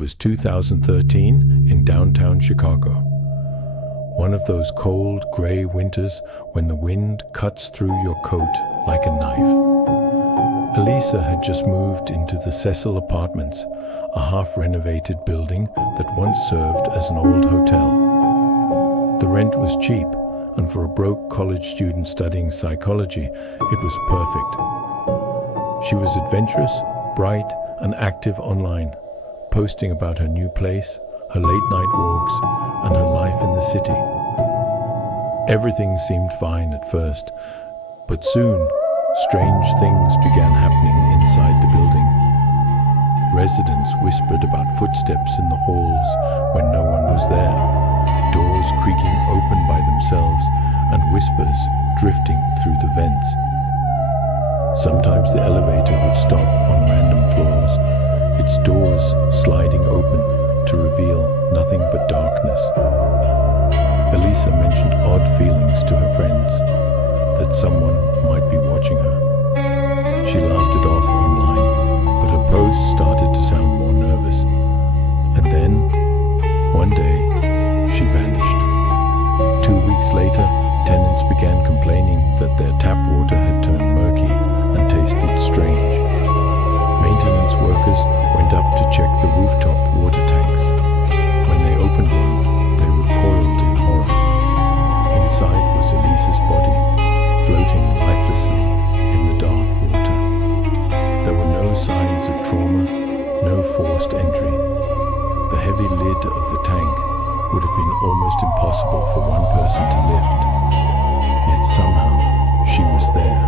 was 2013 in downtown Chicago. One of those cold, gray winters when the wind cuts through your coat like a knife. Elisa had just moved into the Cecil Apartments, a half-renovated building that once served as an old hotel. The rent was cheap, and for a broke college student studying psychology, it was perfect. She was adventurous, bright, and active online, posting about her new place, her late-night walks, and her life in the city. Everything seemed fine at first, but soon, strange things began happening inside the building. Residents whispered about footsteps in the halls when no one was there, doors creaking open by themselves, and whispers drifting through the vents. Sometimes the elevator would stop on random floors, its doors sliding open to reveal nothing but darkness. Elisa mentioned odd feelings to her friends, that someone might be watching her. She laughed it off online, but her posts started to sound more nervous. And then, one day, she vanished. 2 weeks later, tenants began complaining that their tap water had turned murky and tasted strange. Maintenance workers went up to check the rooftop water tanks. When they opened one, they recoiled in horror. Inside was Elisa's body, floating lifelessly in the dark water. There were no signs of trauma, no forced entry. The heavy lid of the tank would have been almost impossible for one person to lift. Yet somehow, she was there.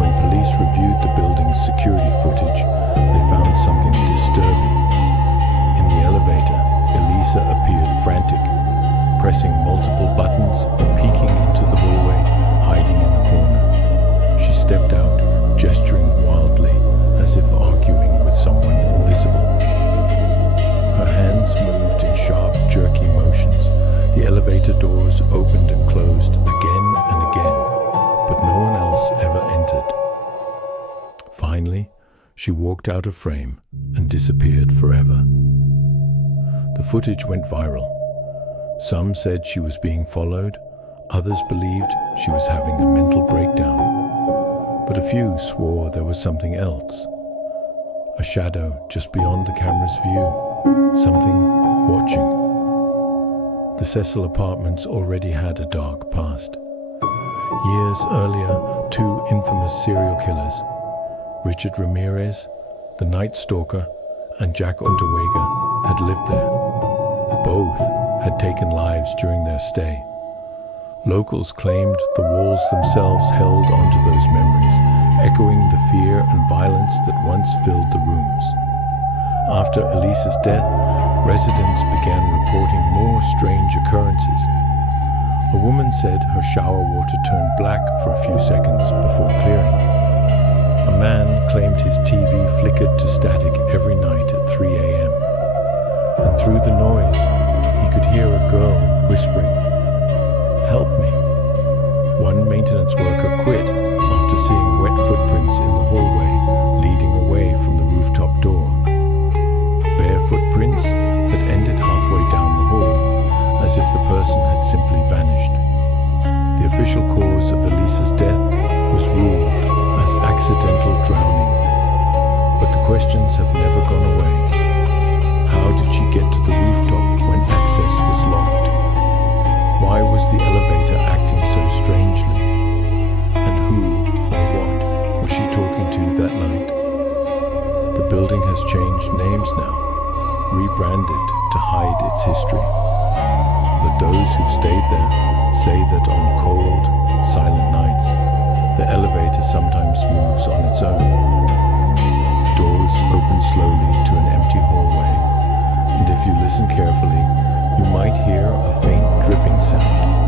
When police reviewed the building's security footage, they found something disturbing. In the elevator, Elisa appeared frantic, pressing multiple buttons, peeking into the hallway, hiding in the corner. She stepped out, gesturing wildly, as if arguing with someone invisible. Her hands moved in sharp, jerky motions. The elevator doors opened and closed again and again, but no one else ever entered. Finally, she walked out of frame and disappeared forever. The footage went viral. Some said she was being followed, others believed she was having a mental breakdown, but a few swore there was something else. A shadow just beyond the camera's view, something watching. The Cecil Apartments already had a dark past. Years earlier, 2 infamous serial killers, Richard Ramirez, the Night Stalker, and Jack Unterweger, had lived there. Both had taken lives during their stay. Locals claimed the walls themselves held onto those memories, echoing the fear and violence that once filled the rooms. After Elisa's death, residents began reporting more strange occurrences. A woman said her shower water turned black for a few seconds before clearing. A man claimed his TV flickered to static every night at 3 a.m. And through the noise, he could hear a girl whispering, "Help me." One maintenance worker quit after seeing wet footprints in the hallway leading away from the rooftop door. Bare footprints that ended halfway down the hall, as if the person had simply vanished. The official cause of Elisa's death was ruled as accidental drowning, but the questions have never gone away. How did she get to the rooftop when access was locked? Why was the elevator acting so strangely? And who or what was she talking to that night? The building has changed names now, rebranded to hide its history. But those who've stayed there say that on cold, silent nights, the elevator sometimes moves on its own. The doors open slowly to an empty hallway, and if you listen carefully, you might hear a faint dripping sound.